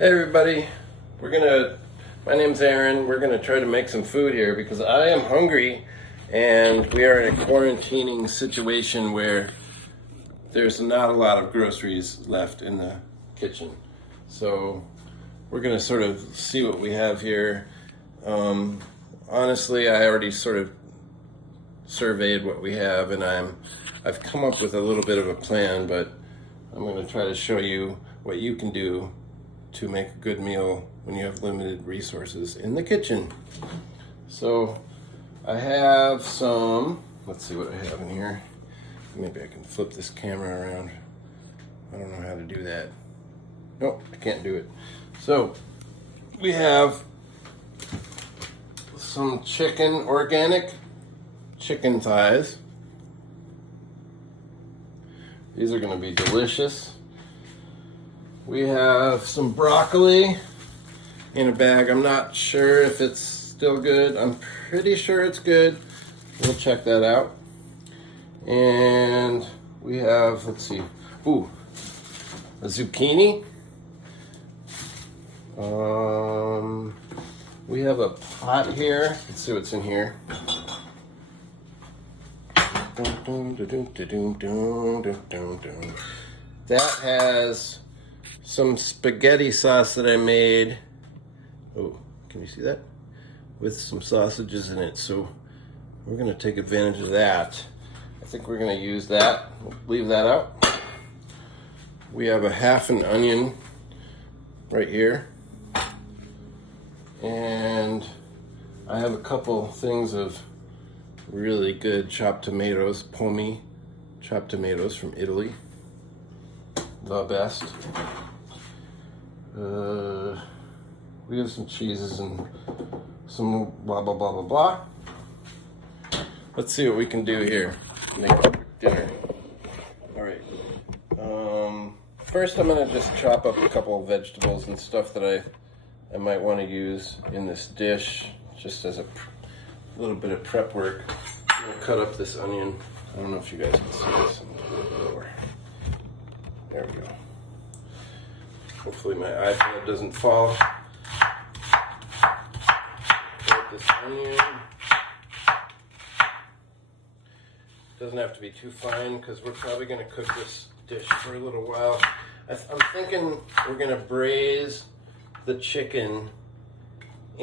Hey everybody, my name's Aaron. We're gonna try to make some food here because I am hungry and we are in a quarantining situation where there's not a lot of groceries left in the kitchen. So we're gonna sort of see what we have here. Honestly, I already sort of surveyed what we have and I've come up with a little bit of a plan, but I'm gonna try to show you what you can do to make a good meal when you have limited resources in the kitchen. So I have some, let's see what I have in here. Maybe I can flip this camera around. I don't know how to do that. Nope, I can't do it. So we have some organic chicken thighs. These are gonna be delicious. We have some broccoli in a bag. I'm not sure if it's still good. I'm pretty sure it's good. We'll check that out. And we have, let's see, a zucchini. We have a pot here. Let's see what's in here. That has some spaghetti sauce that I made. Oh, can you see that? With some sausages in it. So we're gonna take advantage of that. I think we're gonna use that. We'll leave that out. We have a half an onion right here. And I have a couple things of really good chopped tomatoes, Pomi chopped tomatoes from Italy. The best. We have some cheeses and some blah blah blah blah blah. Let's see what we can do here. Make dinner. All right. First, I'm gonna just chop up a couple of vegetables and stuff that I might want to use in this dish, just as a little bit of prep work. I'm gonna cut up this onion. I don't know if you guys can see this. A little bit lower. There we go. Hopefully my iPad doesn't fall. Cut this onion. Doesn't have to be too fine because we're probably going to cook this dish for a little while. I'm thinking we're going to braise the chicken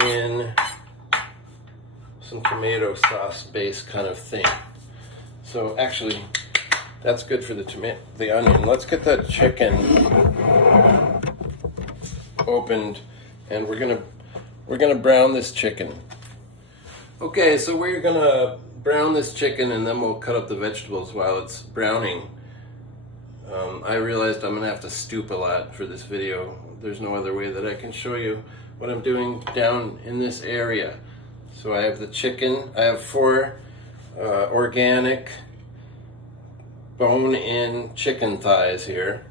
in some tomato sauce based kind of thing. So actually, that's good for the onion. Let's get that chicken opened, and we're gonna brown this chicken. Okay, so we're gonna brown this chicken, and then we'll cut up the vegetables while it's browning. I realized I'm gonna have to stoop a lot for this video. There's no other way that I can show you what I'm doing down in this area. So I have the chicken. I have 4 organic bone-in chicken thighs here.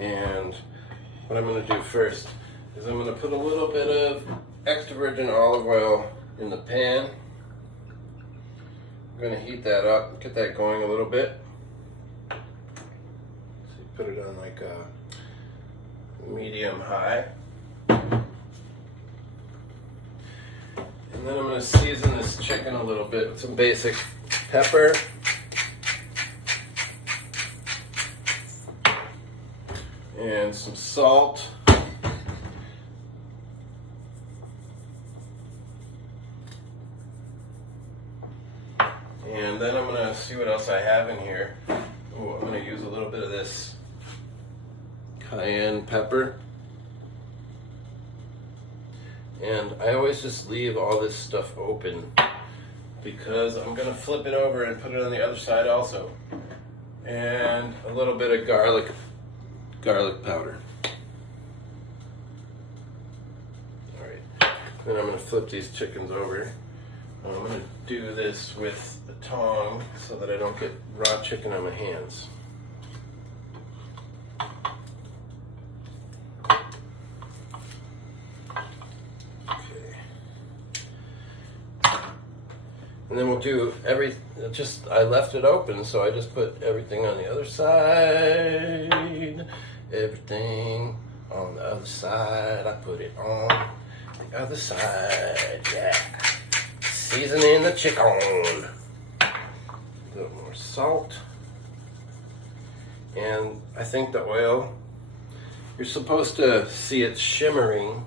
And what I'm going to do first is I'm going to put a little bit of extra virgin olive oil in the pan. I'm going to heat that up, get that going a little bit. So you put it on like a medium high. And then I'm going to season this chicken a little bit with some basic pepper. And some salt. And then I'm going to see what else I have in here. Oh, I'm going to use a little bit of this cayenne pepper. And I always just leave all this stuff open because I'm going to flip it over and put it on the other side also. And a little bit of garlic powder. Alright, then I'm going to flip these chickens over. I'm going to do this with a tong so that I don't get raw chicken on my hands. Okay. And then we'll do I left it open, so I just put everything on the other side. everything on the other side. I put it on the other side. Yeah. Seasoning the chicken. A little more salt. And I think the oil, you're supposed to see it shimmering.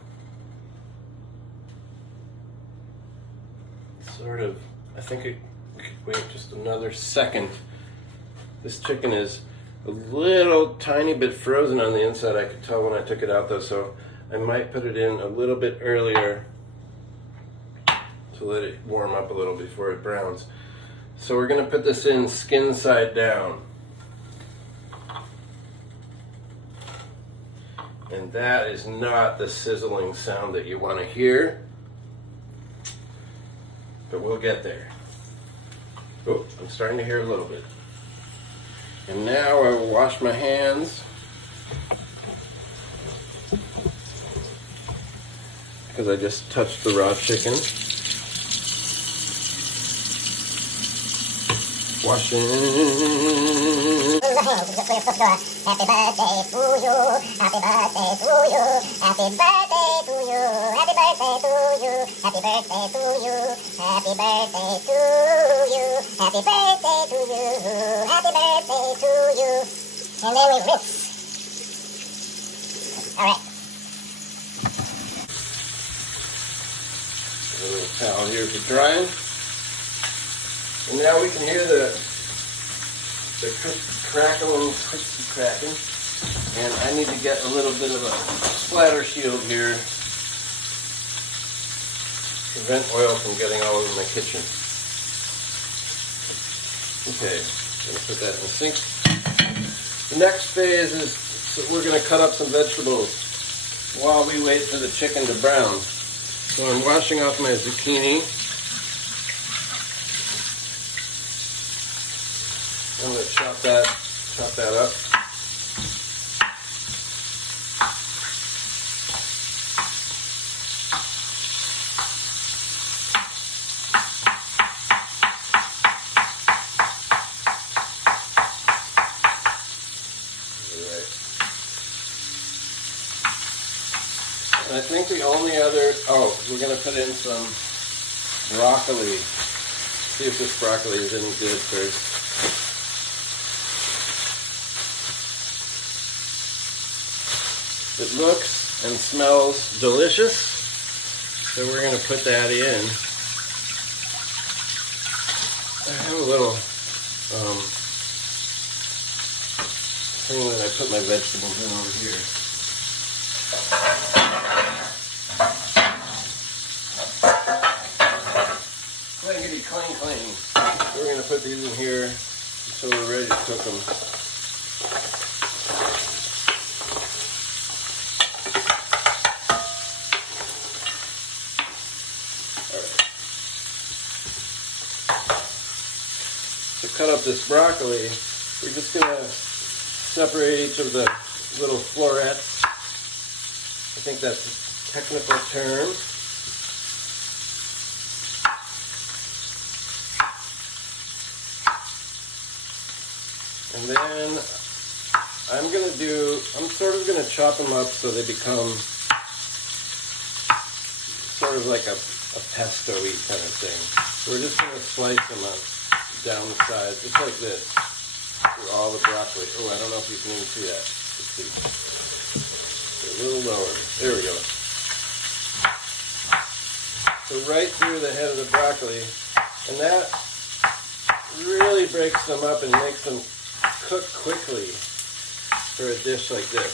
Sort of, I think we could wait just another second. This chicken is a little tiny bit frozen on the inside. I could tell when I took it out though, so I might put it in a little bit earlier to let it warm up a little before it browns. So we're gonna put this in skin side down. And that is not the sizzling sound that you want to hear, but we'll get there. Oh, I'm starting to hear a little bit. And now I will wash my hands because I just touched the raw chicken. Washing. Happy birthday to you. Happy birthday to you. Happy birthday to you. Happy birthday to you. Happy birthday to you. Happy birthday to you. Happy birthday to you. Happy birthday to you. And then we rinse. All right. A little towel here for drying. And now we can hear the crackling, crispy cracking. And I need to get a little bit of a splatter shield here. Prevent oil from getting all over my kitchen. Okay, I'm gonna put that in the sink. The next phase is we're gonna cut up some vegetables while we wait for the chicken to brown. So I'm washing off my zucchini. I'm going to chop that up. Alright. And I think the only other, we're going to put in some broccoli. See if this broccoli is any good first. It looks and smells delicious, so we're going to put that in. I have a little thing that I put my vegetables in over here. Clangety clang clang. We're going to put these in here until we're ready to cook them. Cut up this broccoli, we're just going to separate each of the little florets. I think that's a technical term. And then I'm sort of going to chop them up so they become sort of like a pesto-y kind of thing. We're just going to slice them up down the side, just like this, through all the broccoli. Oh, I don't know if you can even see that. Let's see. A little lower. There we go. So right through the head of the broccoli, and that really breaks them up and makes them cook quickly for a dish like this.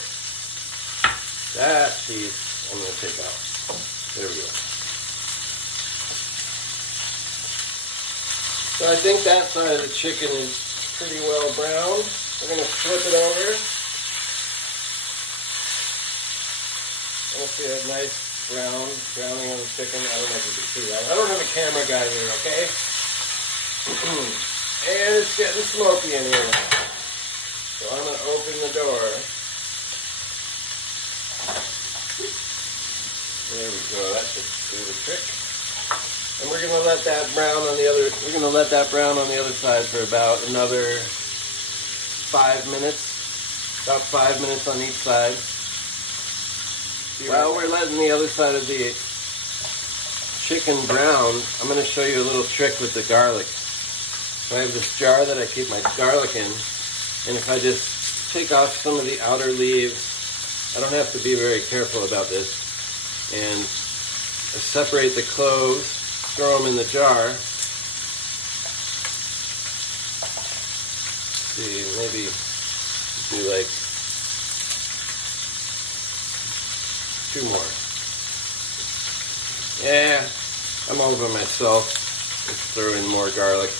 That piece I'm going to take out. There we go. So I think that side of the chicken is pretty well browned. We're going to flip it over. I see a nice browning on the chicken. I don't know if you can see that. I don't have a camera guy here, okay? And it's getting smoky in here. So I'm going to open the door. There we go. That should do the trick. And we're going to let that brown on the other. We're going to let that brown on the other side for about another 5 minutes. About 5 minutes on each side. While we're letting the other side of the chicken brown, I'm going to show you a little trick with the garlic. So I have this jar that I keep my garlic in, and if I just take off some of the outer leaves, I don't have to be very careful about this, and I separate the cloves, throw them in the jar. See, maybe do like 2 more. Yeah, I'm over myself. Let's throw in more garlic.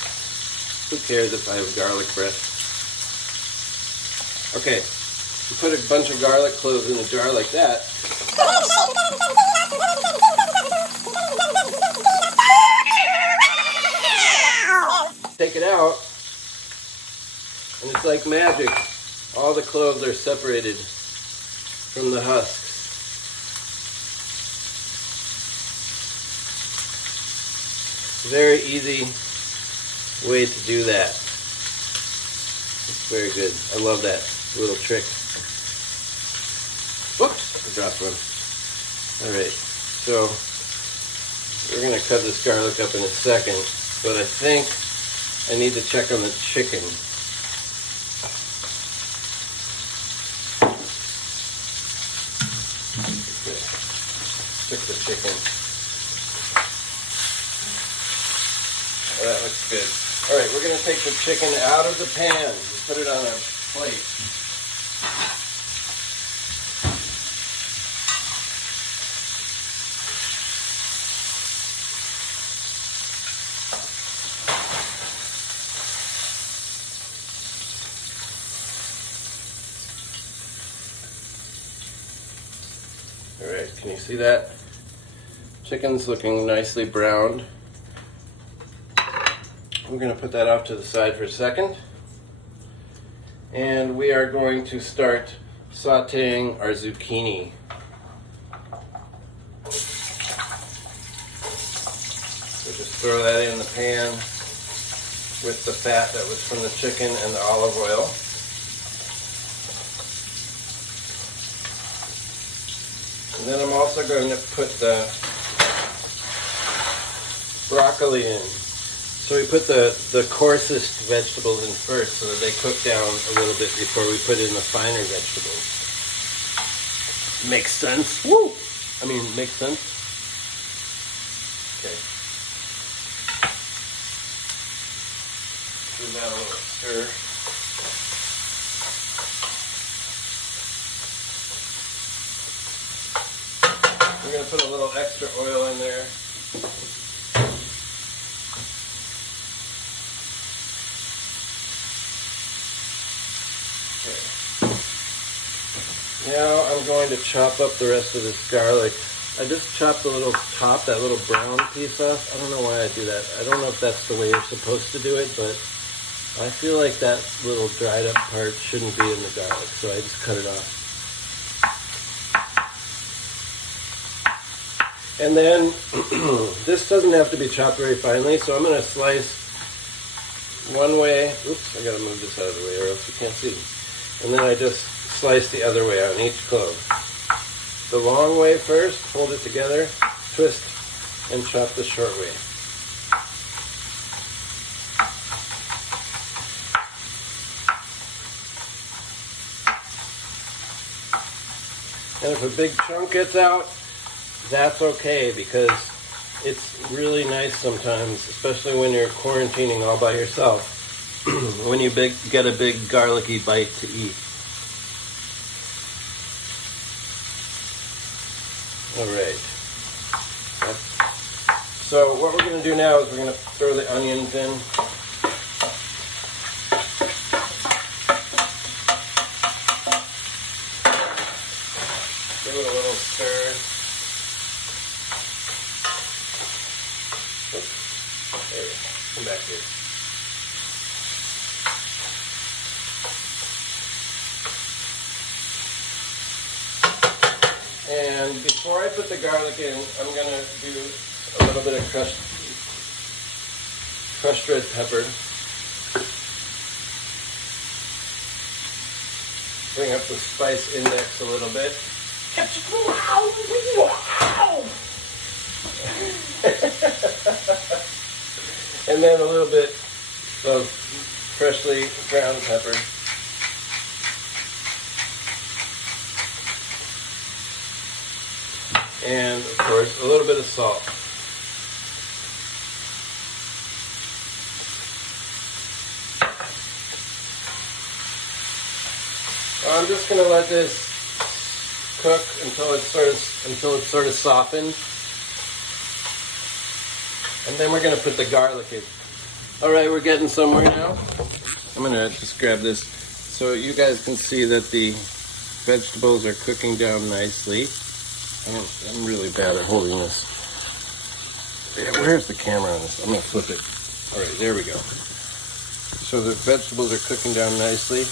Who cares if I have garlic breath? Okay, you put a bunch of garlic cloves in a jar like that. Take it out, and it's like magic. All the cloves are separated from the husks. Very easy way to do that. It's very good. I love that little trick. Whoops, I dropped one. Alright, so we're going to cut this garlic up in a second, but I think I need to check on the chicken. Okay. Check the chicken. Oh, that looks good. Alright, we're going to take the chicken out of the pan and put it on a plate. Alright, can you see that? Chicken's looking nicely browned. We're going to put that off to the side for a second. And we are going to start sauteing our zucchini. So just throw that in the pan with the fat that was from the chicken and the olive oil. And then I'm also going to put the broccoli in. So we put the coarsest vegetables in first so that they cook down a little bit before we put in the finer vegetables. Makes sense? Woo! I mean, makes sense? Okay. Give that a little stir. We're going to put a little extra oil in there. Now I'm going to chop up the rest of this garlic. I just chopped the little top, that little brown piece off. I don't know why I do that. I don't know if that's the way you're supposed to do it, but I feel like that little dried up part shouldn't be in the garlic, so I just cut it off. And then, this doesn't have to be chopped very finely, so I'm going to slice one way. Oops, I got to move this out of the way or else you can't see. And then I just slice the other way on each clove. The long way first, fold it together, twist, and chop the short way. And if a big chunk gets out, that's okay, because it's really nice sometimes, especially when you're quarantining all by yourself, when you get a big garlicky bite to eat. Alright. So what we're going to do now is we're going to throw the onions in. Give it a little stir. Oops. There we go. Come back here. And before I put the garlic in, I'm going to do a little bit of crushed red pepper. bring up the spice index a little bit. And then a little bit of freshly ground pepper. And of course, a little bit of salt. I'm just going to let this cook until it's sort of softened, and then we're going to put the garlic in. All right, we're getting somewhere now. I'm going to just grab this so you guys can see that the vegetables are cooking down nicely. I'm really bad at holding this. Yeah, where's the camera on this? I'm going to flip it. All right, there we go. So the vegetables are cooking down nicely.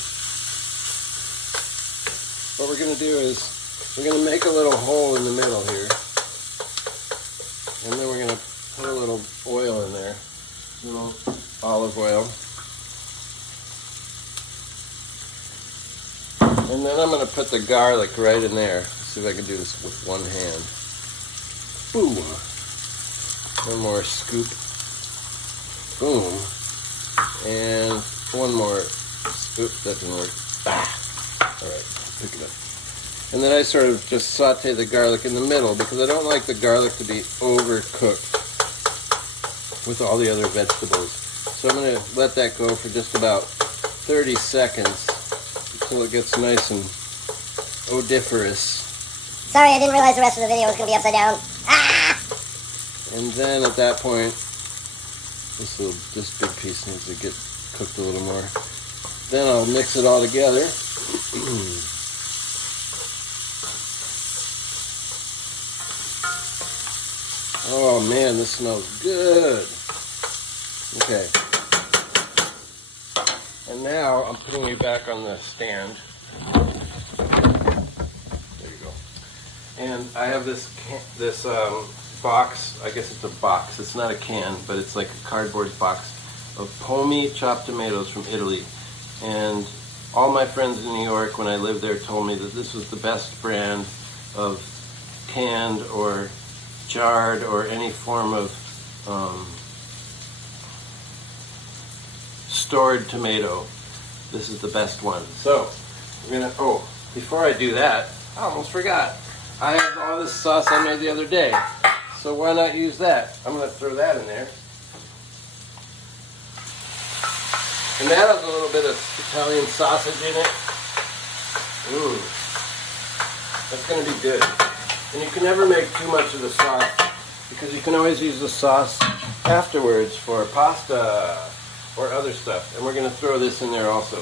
What we're going to do is we're going to make a little hole in the middle here, and then we're going to put a little oil in there, a little olive oil, and then I'm going to put the garlic right in there. Let's see if I can do this with one hand. Boom. One more scoop. Boom. And one more scoop. That didn't work. All right. Pick it up. And then I sort of just saute the garlic in the middle because I don't like the garlic to be overcooked with all the other vegetables. So I'm going to let that go for just about 30 seconds until it gets nice and odoriferous. Sorry, I didn't realize the rest of the video was going to be upside down. Ah! And then at that point, this big piece needs to get cooked a little more. Then I'll mix it all together. Oh man, this smells good. Okay. And now I'm putting you back on the stand. There you go. And I have this box. I guess it's a box. It's not a can, but it's like a cardboard box of Pomi chopped tomatoes from Italy. And all my friends in New York, when I lived there, told me that this was the best brand of canned or jarred or any form of stored tomato. This is the best one. So we're gonna, before I do that, I almost forgot. I have all this sauce I made the other day. So why not use that? I'm gonna throw that in there. And that has a little bit of Italian sausage in it. That's gonna be good. And you can never make too much of the sauce because you can always use the sauce afterwards for pasta or other stuff. And we're going to throw this in there also.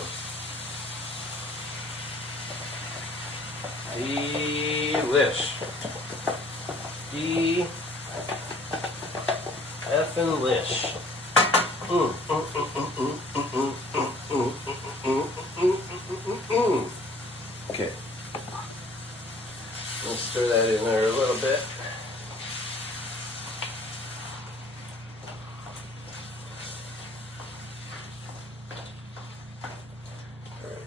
Delish. Effin' lish. Okay. Let's stir that in there a little bit. Alright.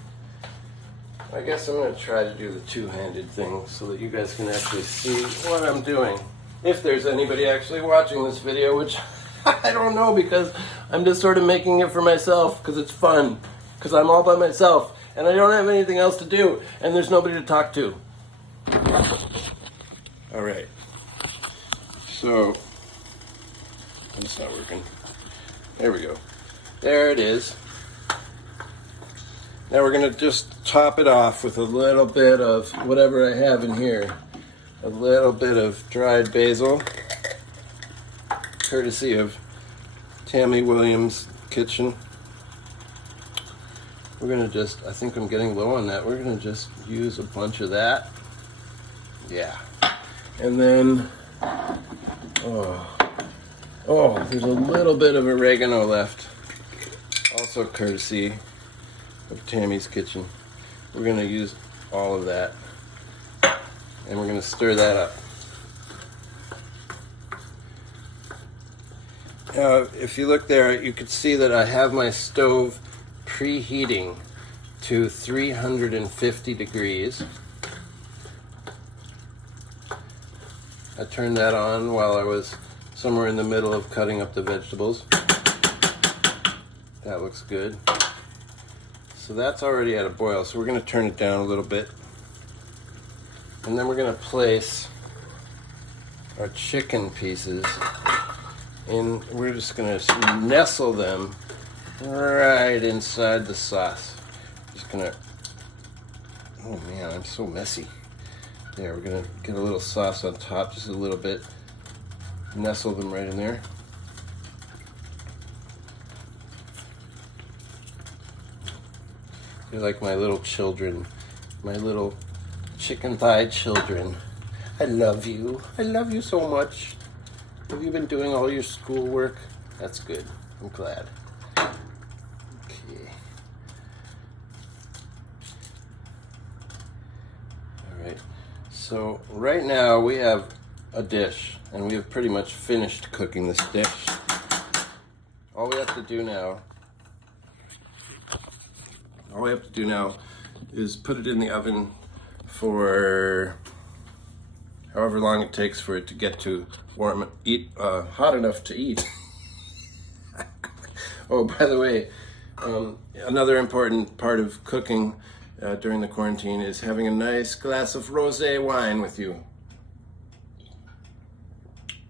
I guess I'm going to try to do the two-handed thing so that you guys can actually see what I'm doing. If there's anybody actually watching this video, which I don't know because I'm just sort of making it for myself because it's fun. Because I'm all by myself and I don't have anything else to do and there's nobody to talk to. All right, so it's not working. There we go. There it is. Now we're going to just top it off with a little bit of whatever I have in here. A little bit of dried basil, courtesy of Tammy Williams Kitchen. We're going to just, I think I'm getting low on that. We're going to just use a bunch of that. Yeah. And then, there's a little bit of oregano left. Also courtesy of Tammy's Kitchen. We're going to use all of that. And we're going to stir that up. Now, if you look there, you can see that I have my stove preheating. to 350 degrees. I turned that on while I was somewhere in the middle of cutting up the vegetables. That looks good. So that's already at a boil, so we're going to turn it down a little bit. And then we're going to place our chicken pieces in. We're just going to nestle them right inside the sauce. Just going to, oh man, I'm so messy. There, we're going to get a little sauce on top, just a little bit. Nestle them right in there. They're like my little children, my little chicken thigh children. I love you. I love you so much. Have you been doing all your schoolwork? That's good. I'm glad. Okay. All right. So right now we have a dish, and we have pretty much finished cooking this dish. All we have to do now is put it in the oven for however long it takes for it to get to hot enough to eat. Oh, by the way, another important part of cooking during the quarantine is having a nice glass of rosé wine with you.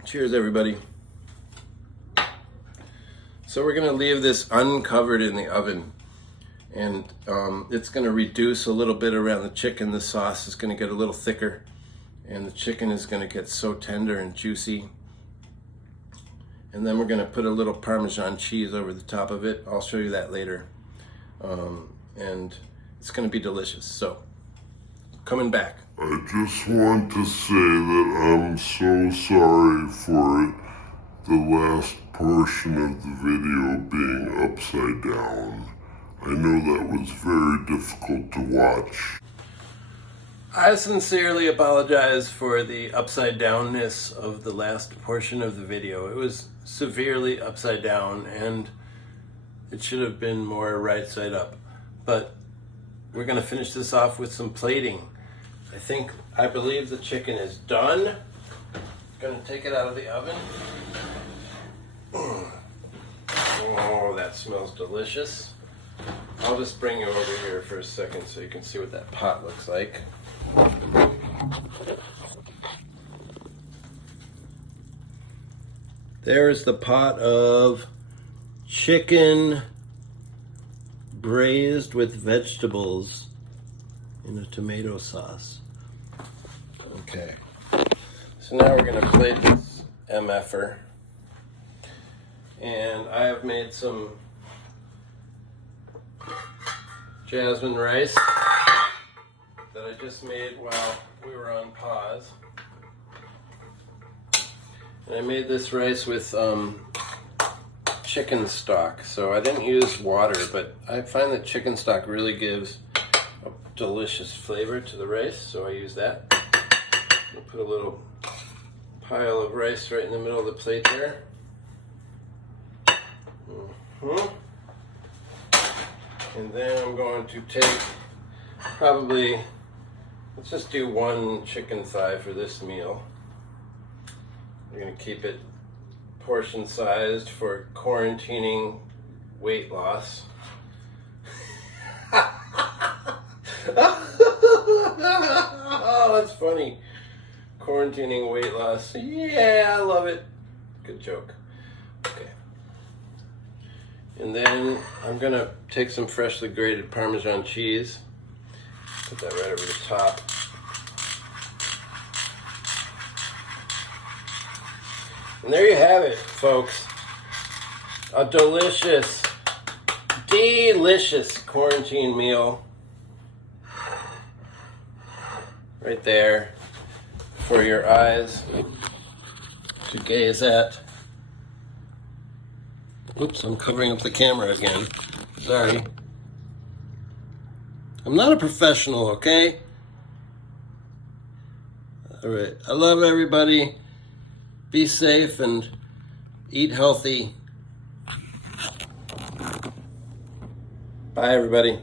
Cheers, everybody. So we're going to leave this uncovered in the oven, and it's going to reduce a little bit around the chicken. The sauce is going to get a little thicker, and the chicken is going to get so tender and juicy. And then we're going to put a little Parmesan cheese over the top of it. I'll show you that later. And it's going to be delicious. So, coming back. I just want to say that I'm so sorry for the last portion of the video being upside down. I know that was very difficult to watch. I sincerely apologize for the upside downness of the last portion of the video. It was severely upside down, and it should have been more right side up. But we're going to finish this off with some plating. I believe the chicken is done. Going to take it out of the oven. Oh, that smells delicious. I'll just bring you over here for a second so you can see what that pot looks like. There's the pot of chicken braised with vegetables in a tomato sauce. Okay, so now we're going to plate this MFer. And I have made some jasmine rice that I just made while we were on pause. And I made this rice with chicken stock. So I didn't use water, but I find that chicken stock really gives a delicious flavor to the rice, so I use that. I'll put a little pile of rice right in the middle of the plate there. And then I'm going to take probably, let's just do one chicken thigh for this meal. We're going to keep it portion sized for quarantining weight loss. Oh, that's funny. Quarantining weight loss. Yeah, I love it. Good joke. Okay. And then I'm going to take some freshly grated Parmesan cheese. Put that right over the top. And there you have it, folks. A delicious, delicious quarantine meal. Right there for your eyes to gaze at. Oops, I'm covering up the camera again. Sorry. I'm not a professional, okay? All right. I love everybody. Be safe and eat healthy. Bye, everybody.